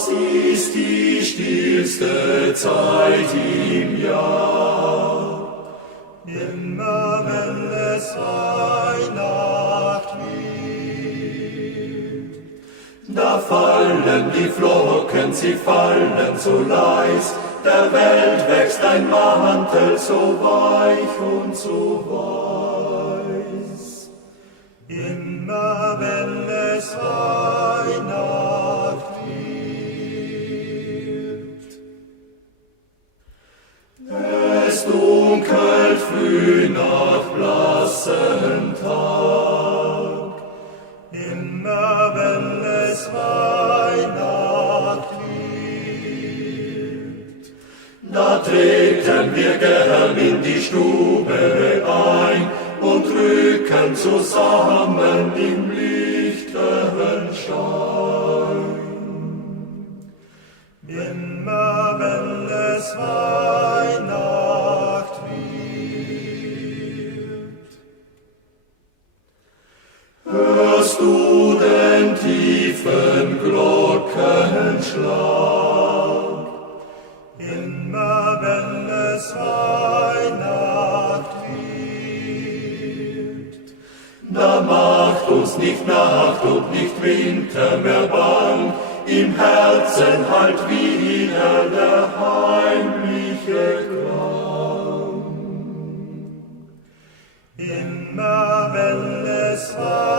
Das ist die stillste Zeit im Jahr. Immer wenn es Weihnacht wird, da fallen die Flocken, sie fallen so leis, der Welt wächst ein Mantel so weich und so weiß. immer wenn es Weihnacht wird. Es dunkelt früh nach blassem Tag, Immer wenn es Weihnacht wird, da treten wir gern in die Stube ein und rücken zusammen im lichten Schein. immer wenn es Weihnacht wird. Hörst du den tiefen Glockenschlag? Immer wenn es Weihnacht wird, Da macht uns nicht Nacht und nicht Winter mehr bang, im Herzen halt wieder der heimliche Klang. immer wenn es Weihnacht